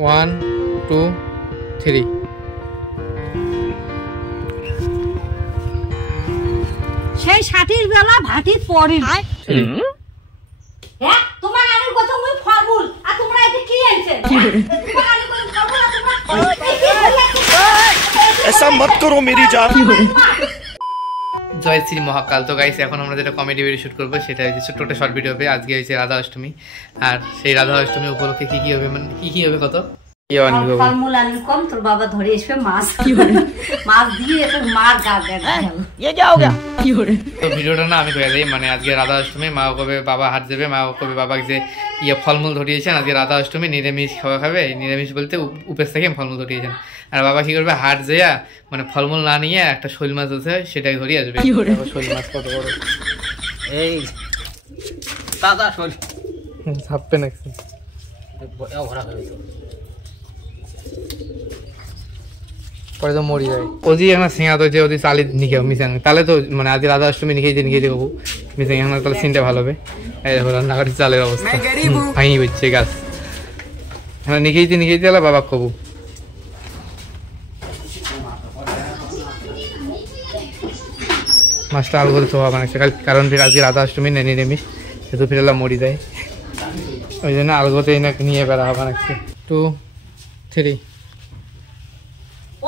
1 2 3 সেই ষাটির বেলা ভাটির পরে হ্যাঁ তোমার আলুর কথা মুই ফলমূল আর তোমরা এতে কি আনছেন তোমার আলুর কথা ফলমূল আর তোমরা ऐसा मत करो मेरी जान। জয় শ্রী মহাকাল। তো গাইস এখন আমরা যেটা কমেডি ভিডিও শুট করবো সেটা হচ্ছে ছোট্ট একটা শর্ট ভিডিও হবে। আজকে হচ্ছে রাধা অষ্টমী, আর সেই রাধা অষ্টমী উপলক্ষে কি কি হবে, মানে কি কি হবে, কত ফলমূল আলুর কম তোর বাবা ধরে আসবে মাছ মাছ দিয়ে একটু মার গা তো ভিডিওটা না আমি করে দিই, মানে আজকে রাধা অষ্টমী, মা কবে বাবা হাত দেবে, মা কবে বাবাকে যে ফলমূল ধরিয়েছেন। আজকে রাধা অষ্টমী, নিরামিষ খাওয়া খাবে, নিরামিষ বলতে উপেস থেকে ফলমূল ধরিয়েছেন। আর বাবা কি করবে, হাট যেয়া মানে ফলমূল না নিয়ে একটা শৈল মাছ আছে সেটাকে ধরিয়ে আসবে। শৈল মাছ কত বড়, এই দাদা শৈল ছাপবে নাকি পরে তো মরি যায়। ওদি এখন সিঙ্গা তো যে ওদি চালি নিখে মিশাং তাহলে তো মানে আজ রাধা অষ্টমী নিখেই দেখবো মিশাং এখন তাহলে সিনটা ভালো হবে। এই দেখো রান্নাঘাটি চালের অবস্থা ভাঙি হচ্ছে গাছ, হ্যাঁ নিখেইতে তাহলে বাবা কবু মাছটা আলু করে সোয়া বানাচ্ছে, কারণ আজকে রাধা অষ্টমী নেই নিরামিষ, সেহেতু ফিরেলা মরি যায়, ওই জন্য আলগোতে নিয়ে বেড়া বানাচ্ছে। 2 3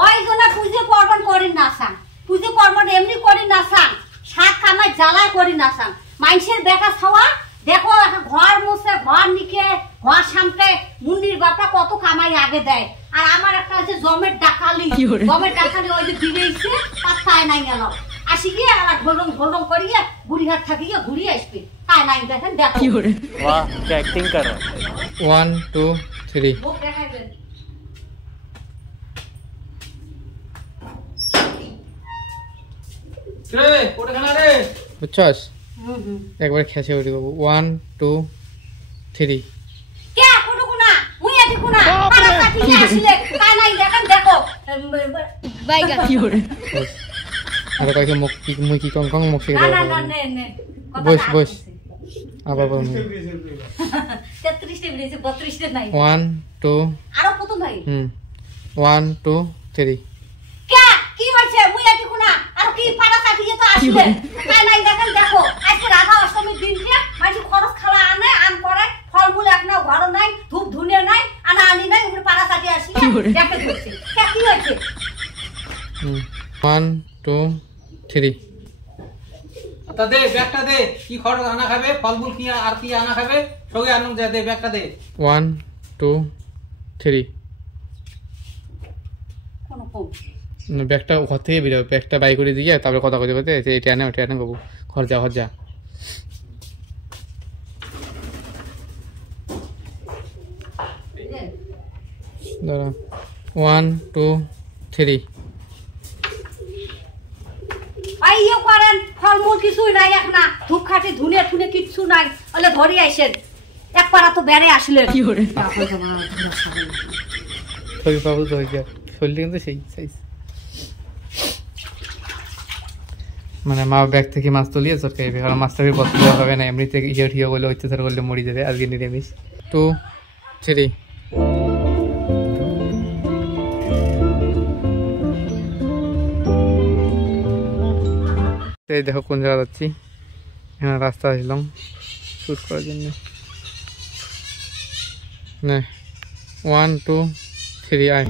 ওই জন্য পুজো পার্বণ করি না সাং, পুজো পার্বণ এমনি করি না সাং, শাক কামাই জ্বালায় করি না সাং। মানুষের দেখা খাওয়া দেখো, ঘর মুছে ঘর নিকে ঘর সামনে মুন্ডির বাপটা কত কামাই আগে দেয়। আর আমার একটা হচ্ছে জমের ডাকালি ওই যে ফিরেছে পাত্তায় নাই গেল, আসি গিয়ে আর ঘোরং করিয়ে বুড়িহাট থাকিয়ে ঘুরিয়ে আসবে, তাই নাই দেখেন দেখো। वाह क्या एक्टिंग कर रहा है। 1 2 3 মুখ দেখাইবেন। রে কোটে খানা রে বুঝছস, একবার খেসে উঠি বাবু। 1 2 3 কে কোন কোনা মুই আছি কোনা পাড়া কাটি আসলে তাই নাই দেখেন দেখো বাইগা কি হরে আর কয়েক মুখ কি মুই কি কং মুখ থেকে না নে বস আবার বল 33 তে বিলেছে 32 তে নাই। 1 2 আরো কত নাই 1 2 3 কে কি হইছে মুই আছি কোনা আর কি পাড়া কাটিয়ে তো আসলে তাই নাই দেখেন দেখো। আজকে রাধা অষ্টমীর দিনকে মাঝি খরচ খাওয়া আনে আন করে ফলমূল একনা ঘর নাই, ধূপ ধুনে নাই, আনা আনি নাই, উপরে পাড়া কাটিয়ে আসি দেখে ধরছে কে কি হইছে। 1 2 3 তা দে ব্যাগটা দে, কি খড় আনা খাবে, ফলমূল কি আর কি আনা খাবে সঙ্গে আনুন, যা দে ব্যাগটা দে। 1 2 3 কোন কম ব্যাগটা ঘর থেকে বেরোবে, ব্যাগটা বাই করে দিয়ে তারপরে কথা কথা বলতে এটা আনে ওটা আনে বাবু, ঘর যা দাঁড়া। 1 2 3 আইও করেন ফলমূল কিছুই নাই, একনা ধূপ খাটি ধুনে ঠুনে কিচ্ছু নাই, বলে ধরে আইছেন এক পাড়া তো বেড়ে আসলে কি হরে বাবু তো শরীরটা কিন্তু সেই সাইজ, মানে মা ব্যাগ থেকে মাছ তুলিয়ে সরকারি, কারণ মাছটা পছন্দ হবে না, এমনিতে ঠিয়া করলে অত্যাচার করলে মরি যাবে। আজকে নিরামিষ। 2 3 এই দেখো কোন জায়গা যাচ্ছি, এখানে রাস্তা আসলাম শুট করার জন্য। 1 2 3 আয়।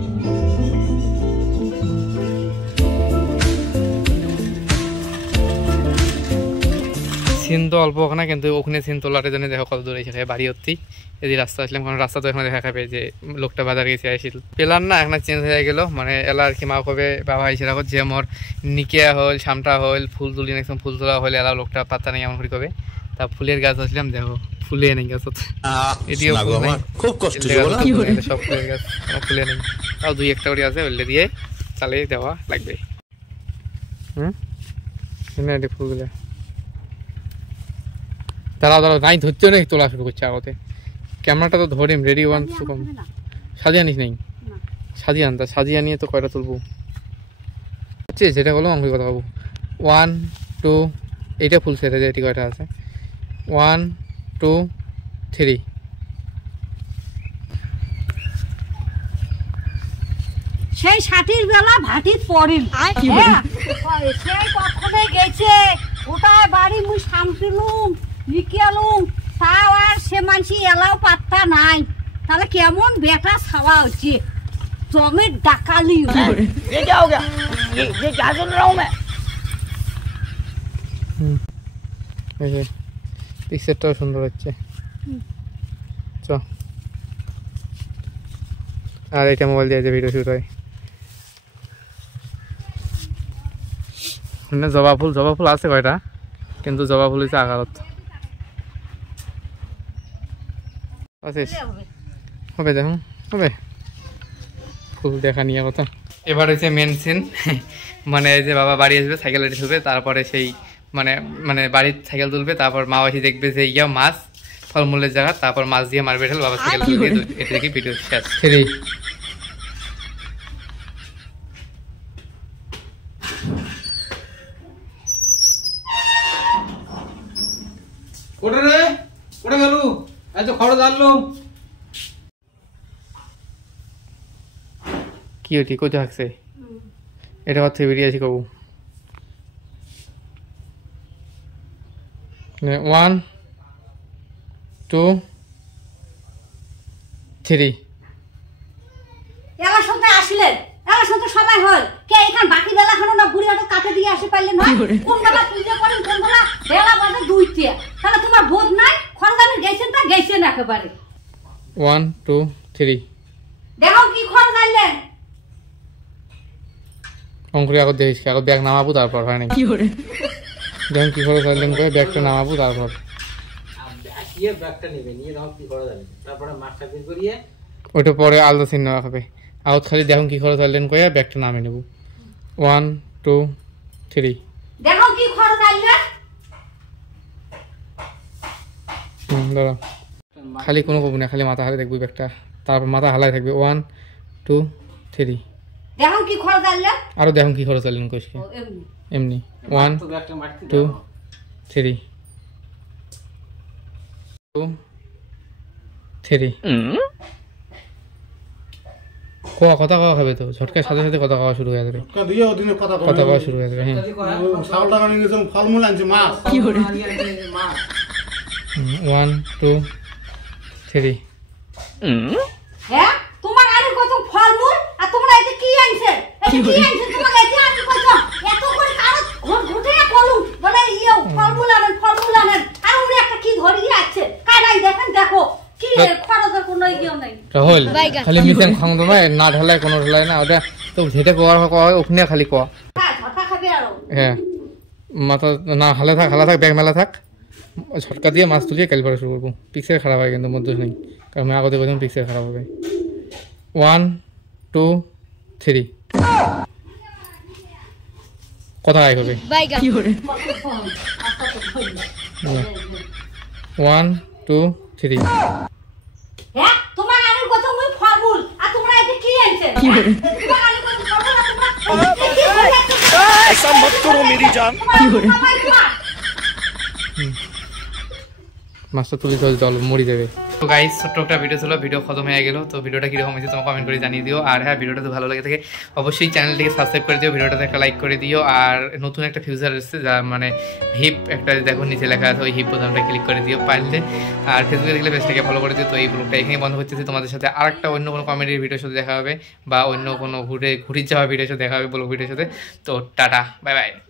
সিন তো অল্প ওখানে, কিন্তু ওখানে সিন তোলার জন্য দেখো কত দূরে এসে বাড়ি হচ্ছি। এই রাস্তা আসলাম, কারণ রাস্তা তো এখানে দেখা খাবে যে লোকটা বাজার গেছে আসছিল, পেলাম না, এখন চেঞ্জ হয়ে গেল। মানে এলা আর কি মা কবে বাবা এসে রাখো যে আমার নিকিয়া হল সামটা হল ফুল তুলি একদম ফুল তোলা হলে এলা লোকটা পাত্তা নেই এমন করে কবে। তা ফুলের গাছ আসলাম, দেখো ফুলে নেই গাছ, এটিও খুব কষ্ট সব ফুলের গাছ, ফুলে নেই, তাও 2-1টা করে আছে, ওইলে দিয়ে চালিয়ে দেওয়া লাগবে। ফুলগুলো দাঁড়াও নাই ধরছেও নাকি, তোলা শুরু করছে আগতে, ক্যামেরাটা তো ধরিম রেডি। 1 2 কম সাজিয়ে আনিস নাই, সাজিয়ে আনতা, সাজিয়ে নিয়ে তো কয়টা তুলবো হচ্ছে সেটা বলো আমি কথা বাবু। 1 2 এইটা ফুল সেটা এটি কয়টা আছে, 1 2 3 সেই ষাটির বেলা ভাটির পড়িল সেই কখনো গেছে ওটায় বাড়ি মুই সামটিলুম লিখিয়ালুম তাও আর সে মানসি এলাও পাত্তা নাই তাহলে কেমন বেটা ছাওয়া হচ্ছে জমের ডাকালি পিকচারটাও সুন্দর হচ্ছে চ আর এটা মোবাইল দিয়ে যে ভিডিও শুট হয় জবা ফুল আছে কয়টা কিন্তু জবা ফুল হচ্ছে আকারত হবে দেখুন হবে ফুল দেখা নিয়ে কথা এবার হচ্ছে মেন সিন মানে যে বাবা বাড়ি আসবে সাইকেল রেডি তুলবে তারপরে সেই মানে বাড়ির সাইকেল তুলবে তারপর মা এসে দেখবে যে ইয়া মাছ ফলমূলের জায়গা তারপর মাছ দিয়ে মারবে ঢেল বাবা সাইকেল তুলবে এটা দেখি ভিডিও শেষ ফ্রি কোটে রে কোটে গেলু আজ খড় জানলো কি হটি কই থাকছে এটা কথা বেরিয়ে আসি কবু 1 2 3 এলা শুনতে আসলেন এলা শুনতে সময় হল কে এখান বাকি বেলা খানো না বুড়ি হাতে কাটে দিয়ে আসে পারলেন না কোন বেলা পূজা করেন কোন বেলা বেলা বাজে 2টা তাহলে তোমার বোধ নাই খরদানি গেছেন একেবারে 1 2 3 দেখো কি খরচ আনলেন অঙ্কুরে আগত দেখিস আগত ব্যাগ নামাবো তারপর হয় নাকি দেখুন কি খরচ আনলেন করে ব্যাগটা নামাবো তারপর ইয়ে ব্যাগটা নেবে নিয়ে দাও কি করা যাবে তারপরে মাছটা বের করিয়ে ওইটা পরে আলাদা সিন নেওয়া হবে আগত খালি দেখুন কি খরচ আনলেন করে ব্যাগটা নামে নেব 1 2 3 দেখো কি খরচ আনলেন দাঁড়া খালি কোনো কবু না খালি মাথা হালে দেখবি ব্যাগটা তারপর মাথা হালাই থাকবে 1 2 3 দেখো কি খরচ আনলেন আরো দেখুন কি খরচ আনলেন কোশকে এমনি 1 2 3 2 3 কথা কওয়া হবে তো ঝটকার সাথে সাথে কথা কওয়া শুরু হয়ে যাবে কথা কওয়া শুরু হয়ে যাবে হ্যাঁ ফলমূল আনছে মাছ 1 2 3 হ্যাঁ তোমার আরে কত ফলমূল আর তোমরা এটা কি আনছে তোমার এটা আমি কইছো এত করে কারো ঘুরে কলু বলে ইও ফলমূল আনেন আর উনি একটা কি ধরিয়ে আছে কাটাই দেখেন দেখো কি খরচের কোনো ইও নাই রাহুল খালি মিশন খাং দমা না ঢালাই কোনো ঢালাই না ওটা তো যেটা কোয়ার হয় ওখানে খালি কোয়া হ্যাঁ ঝটকা খাবে আর হ্যাঁ মাথা না হালা থাক ব্যাগ মেলা থাক ঝটকা দিয়ে মাছ তুলিয়ে কাল পরে শুরু করবো পিকচার খারাপ হয় কিন্তু মধ্যে নেই কারণ আমি আগতে বলছিলাম পিকচার খারাপ হবে 1 2 3 কথা আয় হবে 1 2 3 হ্যাঁ তোমার আরে কত মই ফলমূল আর তোমরা এটা কি আনছে তোমার আরে কত ফলমূল আর তোমরা ऐसा मत करो मेरी जान মাছটা তুলি জল মরি যাবে তো গাইস ছোট্ট একটা ভিডিও ছিল ভিডিও খতম হয়ে গেল তো ভিডিওটা কিরকম হয়েছে তোমার কমেন্ট করে জানিয়ে দিও আর হ্যাঁ ভিডিওটা তো ভালো লাগে থাকে অবশ্যই চ্যানেলটিকে সাবস্ক্রাইব করে দিও ভিডিওটাতে একটা লাইক করে দিও আর নতুন একটা ফিউচার এসেছে যা মানে হিপ একটা দেখো নিচে লেখা আছে ওই হিপ বোতামটা ক্লিক করে দিও পারলে আর ফেসবুকে দেখলে পেজটাকে ফলো করে দিও তো এই ব্লগটা এখানেই বন্ধ হচ্ছে তোমাদের সাথে আরেকটা অন্য কোনো কমেডির ভিডিওর সাথে দেখা হবে বা অন্য কোনো ঘুরে যাওয়া ভিডিওর সাথে দেখা হবে ব্লগ ভিডিওর সাথে তো টাটা বাই বাই